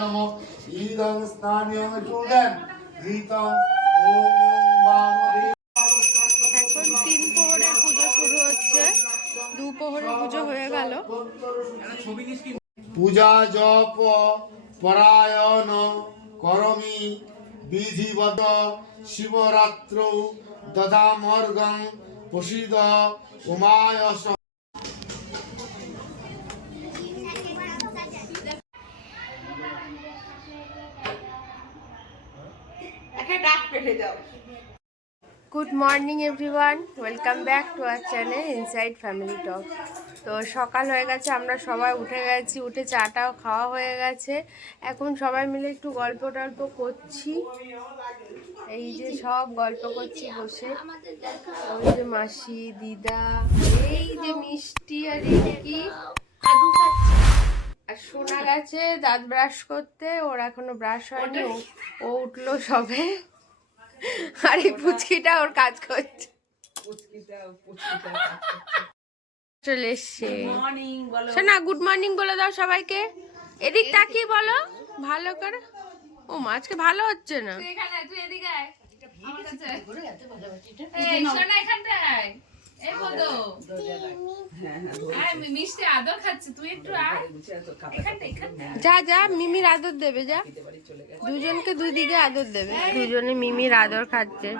নমো ইদং স্নানিয়ং চূর্ণং ঘৃতং ওম বামদেব। এখন 3 প্রহরের পুজো শুরু হচ্ছে, 2 প্রহরের পুজো হয়ে গেল। পূজা জপ পরায়ণ করমি বিধিবত শিবরাত্রৌ দদামর্গং প্রসিদ উমায়। Good morning everyone, welcome back to our channel Inside Family Talk. তো সকাল হয়ে গেছে, আমরা সবাই উঠে গেছি, উঠে চাটাও খাওয়া হয়ে গেছে। এখন সবাই মিলে একটু গল্প টল্প করছি, এই যে সব গল্প করছি বসে। ওই যে মাসি, দিদা, এই যে মিষ্টি আর কি আর শোনা গেছে দাঁত ব্রাশ করতে, ওর এখনো ব্রাশ হয়নি, ও উঠলো সবে। আর এই পুচকিটা ওর কাজ করছে, চলে এসছে। শোনা, গুড মর্নিং বলে দাও সবাইকে, এদিক তাকিয়ে বলো ভালো করে। ও মা, আজকে ভালো হচ্ছে না। যা যা, মিমির আদর দেবে, যা দুজনকে দুদিকে আদর দেবে। দুজনে মিমির আদর খাচ্ছে।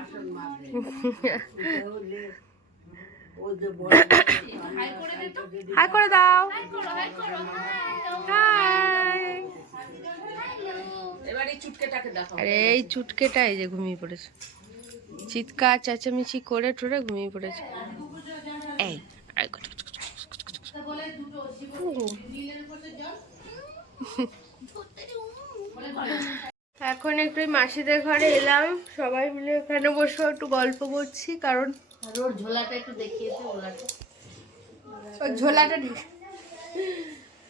হাই করে দাও। আরে এই চুটকেটা এই যে ঘুমিয়ে পড়েছে, চিৎকার চেঁচামেচি করে টোরে ঘুমিয়ে পড়েছে। এই এখন একটু মাসিদের ঘরে এলাম, সবাই মিলে এখানে বসে একটু গল্প করছি, কারণ ওর ঝোলাটা একটু দেখিয়েছে। ওর ঝোলাটা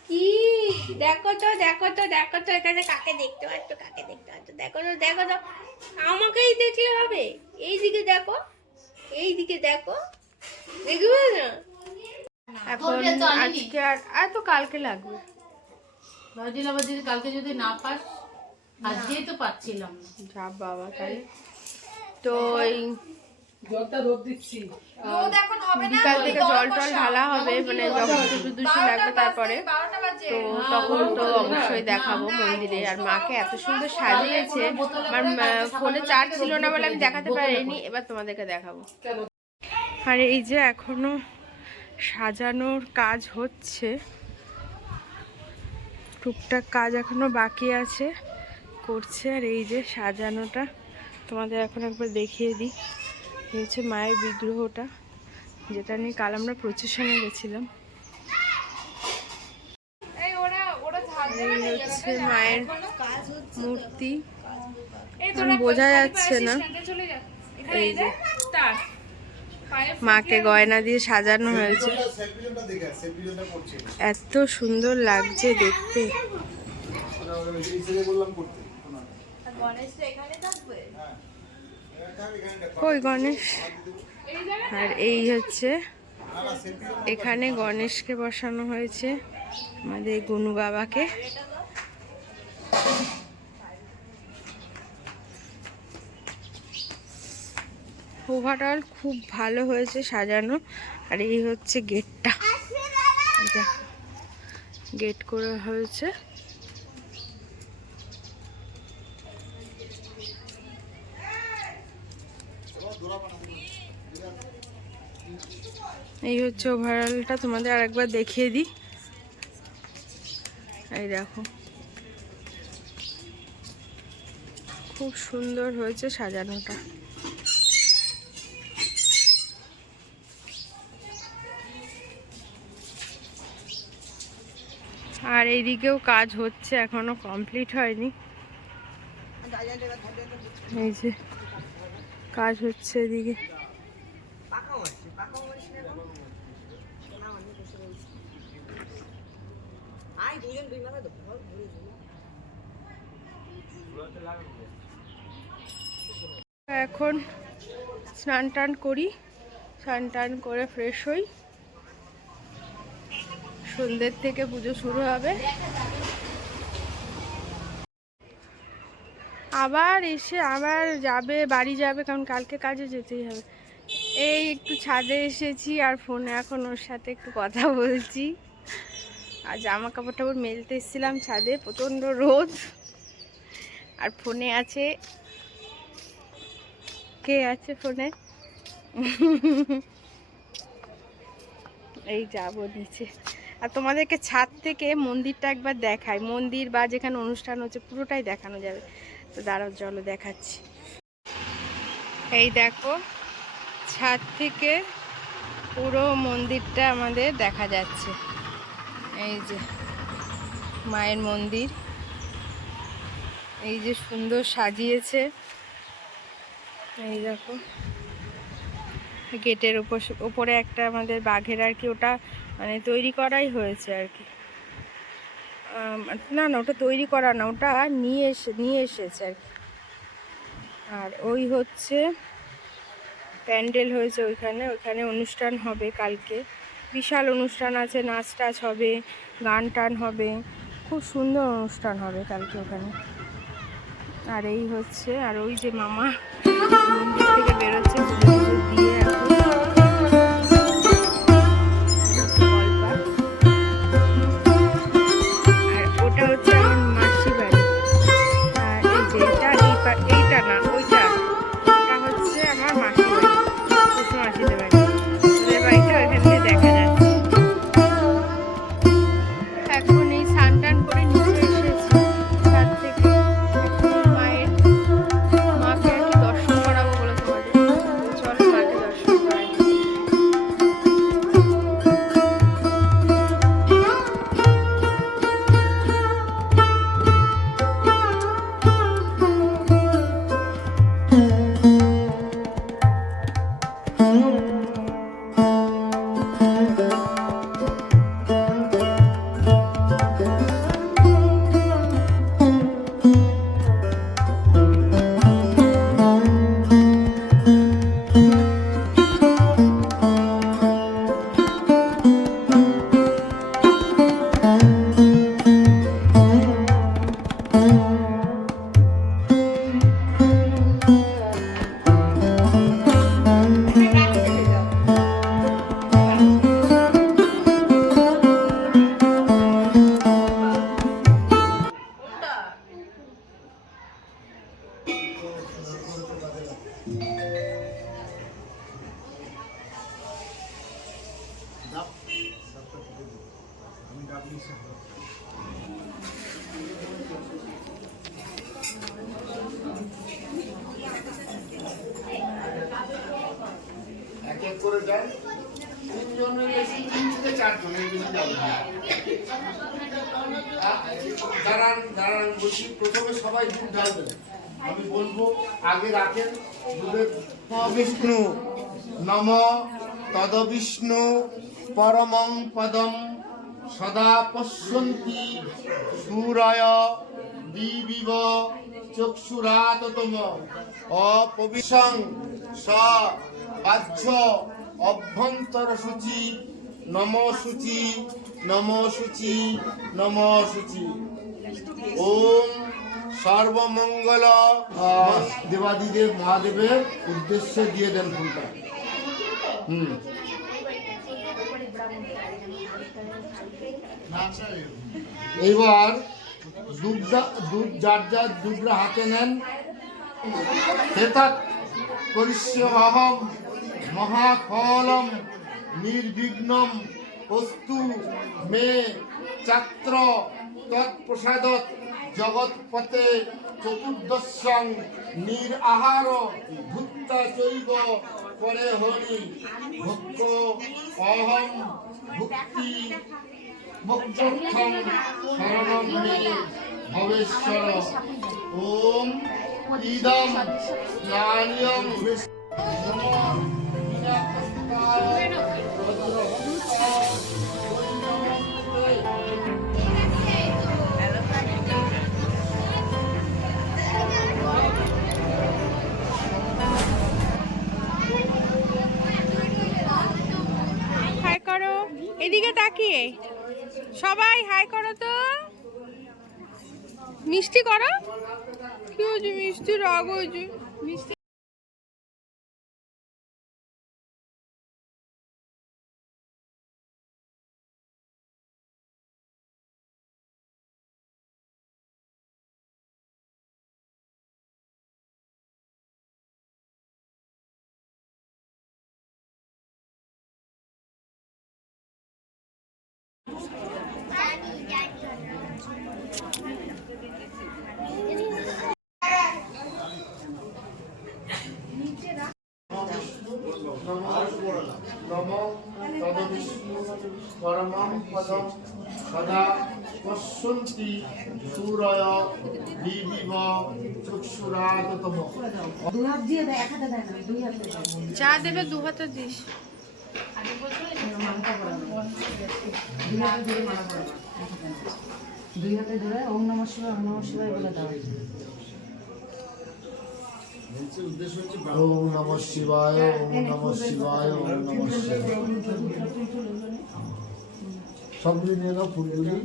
কি দেখো তো, দেখো তো, দেখো তো, এখানে কাকে দেখতে পাচ্ছ, কাকে দেখতে পাচ্ছ, দেখো তো, দেখো তো। আমাকেই দেখলে হবে, এই দিকে দেখো, এই দিকে দেখো, দেখবে না? এখন আজকে আর তো কালকে লাগবে। কালকে যদি না পাস, আজকেই তো পাচ্ছিলাম। যা বাবা, তাহলে তো এই বিকাল থেকে জল টল ঢালা হবে, মানে যখন চতুর্দশী লাগবে তারপরে, তো তখন তো অবশ্যই দেখাবো মন্দিরে। আর মাকে এত সুন্দর সাজিয়েছে, আমার ফোনে চার্জ ছিল না বলে আমি দেখাতে পারিনি, এবার তোমাদেরকে দেখাবো। আর এই যে এখনো সাজানোর কাজ হচ্ছে, টুকটাক কাজ এখনো বাকি আছে, করছে। আর এই যে সাজানোটা তোমাদের এখন একবার দেখিয়ে দিই। এই হচ্ছে মায়ের বিগ্রহটা, যেটা নিয়ে কাল আমরা প্রচেশনে গেছিলাম। এই হচ্ছে মায়ের মূর্তি, বোঝা যাচ্ছে না। এই যে মাকে গয়না দিয়ে সাজানো হয়েছে, এত সুন্দর লাগছে দেখতে। কই গণেশ? আর এই হচ্ছে এখানে গণেশকে বসানো হয়েছে, আমাদের গুনু বাবাকে। ওভারঅল খুব ভালো হয়েছে সাজানো। আর এই হচ্ছে গেটটা, গেট করে হয়েছে। এই হচ্ছে ওভারঅলটা, তোমাদের আরেকবার দেখিয়ে দিই। এই দেখো, খুব সুন্দর হয়েছে সাজানোটা। আর এইদিকেও কাজ হচ্ছে, এখনো কমপ্লিট হয়নি। এই যে কাজ হচ্ছে এদিকে। এখন স্নান টান করি, স্নান টান করে ফ্রেশ হই, সন্ধ্যের থেকে পুজো শুরু হবে। আবার এসে আবার যাবে, বাড়ি যাবে, কারণ কালকে কাজে যেতেই হবে। এই একটু ছাদে এসেছি আর ফোনে এখন ওর সাথে একটু কথা বলছি। আর জামা কাপড় টাপড় মেলতে এসেছিলাম ছাদে, প্রচণ্ড রোদ। আর ফোনে আছে, কে আছে ফোনে? এই যাবো নিচে। আর তোমাদেরকে ছাদ থেকে মন্দিরটা একবার দেখাই, মন্দির বা যেখানে অনুষ্ঠান হচ্ছে পুরোটাই দেখানো যাবে। তো দাঁড়াও, চলো দেখাচ্ছি। এই দেখো, ছাদ থেকে পুরো মন্দিরটা আমাদের দেখা যাচ্ছে। এই যে মায়ের মন্দির, এই যে সুন্দর সাজিয়েছে। এই দেখো, গেটের উপরে একটা আমাদের বাঘের আর কি, ওটা মানে তৈরি করাই হয়েছে আর কি। না না, ওটা তৈরি করা না, ওটা নিয়ে এসেছে আর কি। আর ওই হচ্ছে প্যান্ডেল হয়েছে ওইখানে অনুষ্ঠান হবে কালকে। বিশাল অনুষ্ঠান আছে, নাচ টাচ হবে, গান টান হবে, খুব সুন্দর অনুষ্ঠান হবে কালকে ওখানে। আর এই হচ্ছে, আর ওই যে মামা মন্দির থেকে বেরোচ্ছে পুজো দিয়ে এখন। আর ওটা হচ্ছে আমার মাসি বাড়ি। আর এই যে এইটা না, ওটা হচ্ছে আমার মাসি বাড়ি, শ্বশুর মাসিদের বাড়ি। ওদের বাড়িটা ওইখান থেকে দেখা যাচ্ছে। এখন এই স্নান টান করে নিচে এসেছি ছাদ থেকে। মাকে আর কি দর্শন করাবো বলে তোমাদের। চলো মাকে দর্শন করাই। এক এক করে যান, 3 জনের বেশি, 3 থেকে 4 জনের বেশি যাবে না। দাঁড়ান বলছি, প্রথমে সবাই দুধ ঢালবেন। আমি বলবো আগে রাখেন দুধের। বিষ্ণু নম তদ বিষ্ণু পরমং পদম সদা পশ্যন্তি সূরায় দিবিব চক্ষুরাততম অপবিশং স বাহ্য অভ্যন্তর সূচি নম সূচি নম সূচি নম সূচি। ওম সর্বমঙ্গল। দেবাদিদেব মহাদেবের উদ্দেশ্যে দিয়ে দেন ফুলটা। এইবার দুধ যার যার দুধরা হাতে নেন। হেতৎ পরিষ্যহম মহাফলম নির্বিঘ্নম অস্তু মে চাত্র তৎপ্রসাদৎ জগৎপতে চতুর্দশং নিরাহার ভূত্তা চৈব পরে হরি ভক্ত অহম ভক্তি মোক্ষম শরণম মে ভবেশ্বর। ওম ইদম স্নানিয়ং হাই করো, এদিকে তাকিয়ে সবাই হাই করো তো। মিষ্টি করো। কি হয়েছে? মিষ্টি রাগ হয়েছে। মিষ্টি নমো তদবিষ্ণু পরমং পদম সদা পশ্যন্তি সূরয় বিবিব চক্ষুরাগতম। চা দেবে, 2 হাতে দিস। দুই হাতে ধরে ওম নমঃ শিবায় ওম নমঃ শিবায় বলে দাও। ওম নমঃ শিবায় ওম নমঃ শিবায় ওম নমঃ শিবায়। সবগুলি নিয়ে নাও, ফুলগুলি।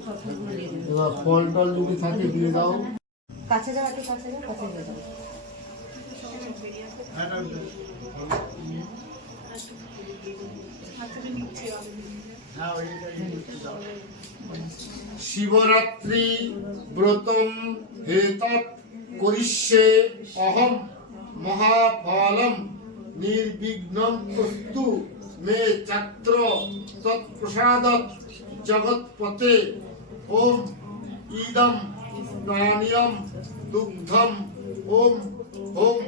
এবার ফল টল যদি থাকে দিয়ে দাও। কাছে যাও, একটু কাছে যাও, কাছে যাও। শিবরাত্রি ব্রতম হেতৎ করিষ্যে অহম মহাফলম নির্বিঘ্নম অস্তু মে চাত্র তৎপ্রসাদৎ জগৎপতে। ওম ইদম স্নানিয়ম দুগ্ধম। ওম ওম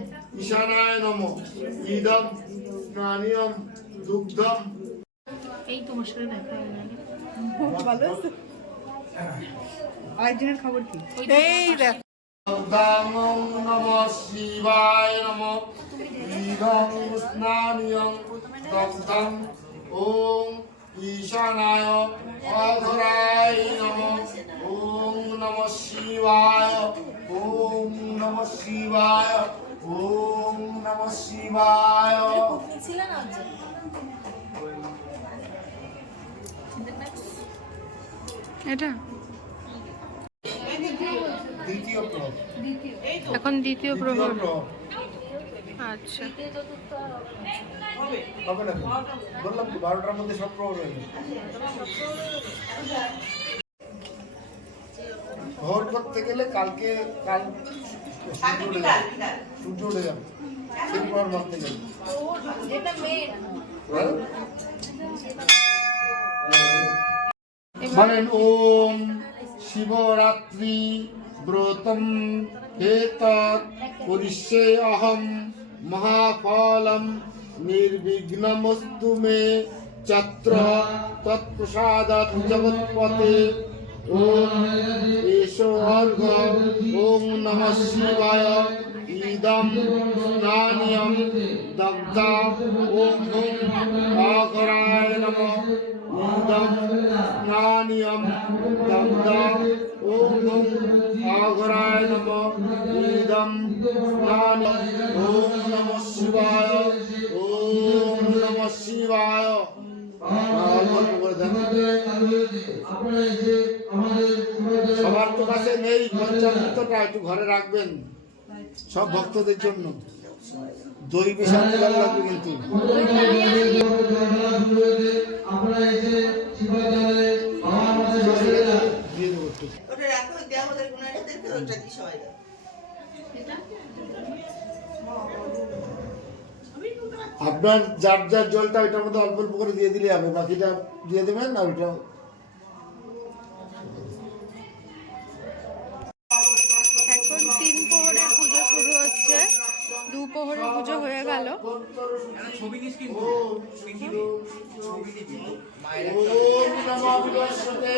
ঈশানায় নমঃ। ইদম স্নানিয়ম দুগ্ধম। এই তোমার সাথে দেখা হয়ে গেল। আরেকজনের খবর কি? এই দেখ, নমঃ নমঃ শিবায় নমঃ। ইদং স্নানিয়ং দগ্ধং। ওম ঈশানায় অঘরায় নমঃ। ওম নমঃ শিবায় ওম নমঃ শিবায় ওম নমঃ শিবায়। এটা দ্বিতীয় প্রহর। এখন দ্বিতীয় প্রহর। প্রহর আচ্ছা, হবে না? বললাম তো 12টার মধ্যে সব প্রহর হয়ে যাবে। প্রহর করতে গেলে কাল সূর্য উঠে যাবে, সেই প্রহর মারতে গেলে। বলেন ওম শিবরাত্রি ব্রতম হেতৎ করিষ্যে অহম মহাফলম নির্বিঘ্নমস্তু মে চত্র তৎপ্রসাদাৎ জগৎপতে। ওম এষো অর্ঘ। ওম নমঃ শিবায়। ইদম স্নানিয়ম দগ্ধা। ওম ওম অঘরায় নমঃ। ইদম স্নানিয়ম দগ্ধা। ওম ওম অঘরায় নমঃ। ইদম স্নানিয়ম। ওম নমঃ শিবায় ওম নমঃ শিবায়। অল্প করে দেন। সবার তো কাছে নেই পঞ্চামৃতটা, একটু ঘরে রাখবেন সব ভক্তদের জন্য। দই বেশি লাগবে কিন্তু। দিয়ে দেবো একটু। আপনার যার যার জলটা ওইটার মধ্যে অল্প অল্প করে দিয়ে দিলে হবে, বাকিটা দিয়ে দেবেন। আর ওইটা এখন 3 প্রহরের পুজো শুরু হচ্ছে। 2 প্রহরের পুজো হয়ে গেল। ওম নমো বিষ্ণুতে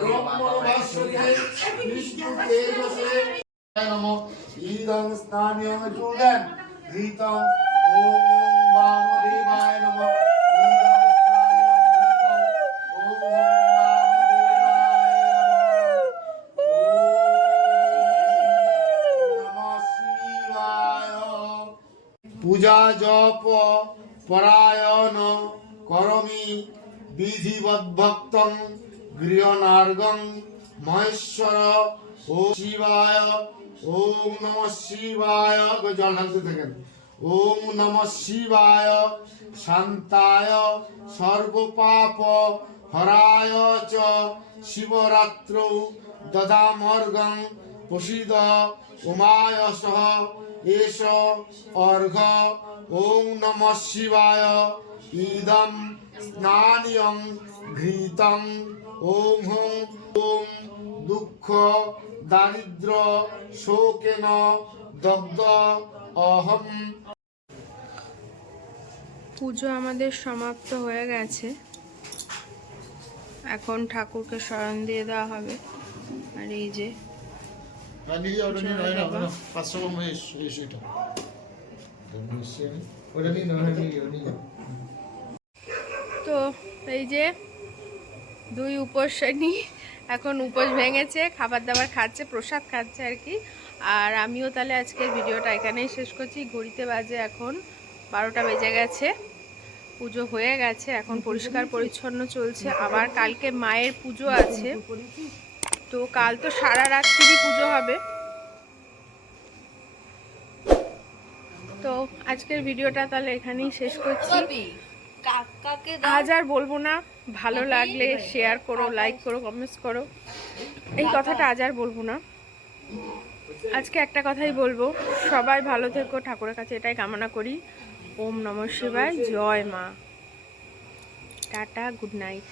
ব্রহ্মণবাসুতে বিষ্ণুতে নমো। ইদং স্নানিয়ং চূর্ণেন ঘৃতং। ওম বামদেবায় নমঃ। ইদং স্নানিয়ং ঘৃতং। ওম বামদেবায় নমঃ। ওম নমঃ শিবায়। পূজা জপ পরায়ণ করমি বিধিবদ্ভক্তং গৃহনার্গং মহেশ্বর ওম শিবায়, ওম নমঃ শিবায়, জল ঢালতে থাকেন। ওম নমঃ শিবায় শান্তায় সর্বপাপ হরায় চ শিবরাত্রৌ দদামর্ঘং প্রসীদ উমায় সহ এষ অর্ঘ। ওম নমঃ শিবায় ইদম স্নানিয়ং ঘৃতং। ওম হুং ওম দুঃখ দারিদ্র শোকেন দগ্ধ অহম। পুজো আমাদের সমাপ্ত হয়ে গেছে, এখন ঠাকুরকে শয়ন দিয়ে দেওয়া হবে। আর এই যে তো এই যে দুই উপোসিনী এখন উপোস ভেঙেছে, খাবার দাবার খাচ্ছে, প্রসাদ খাচ্ছে আর কি। আর আমিও তাহলে আজকের ভিডিওটা এখানেই শেষ করছি। ঘড়িতে বাজে এখন 12টা বেজে গেছে, পুজো হয়ে গেছে, এখন পরিষ্কার পরিচ্ছন্ন চলছে। আবার কালকে মায়ের পুজো আছে, তো কাল তো সারা রাত্রি পুজো হবে। তো আজকের ভিডিওটা তাহলে এখানেই শেষ করছি। আজ আর বলবো না, ভালো লাগলে শেয়ার করো, লাইক করো, কমেন্টস করো, এই কথাটা আজ আর বলবো না। আজকে একটা কথাই বলবো, সবাই ভালো থেকো, ঠাকুরের কাছে এটাই কামনা করি। ওম নমঃ শিবায়, জয় মা, টাটা, গুড নাইট।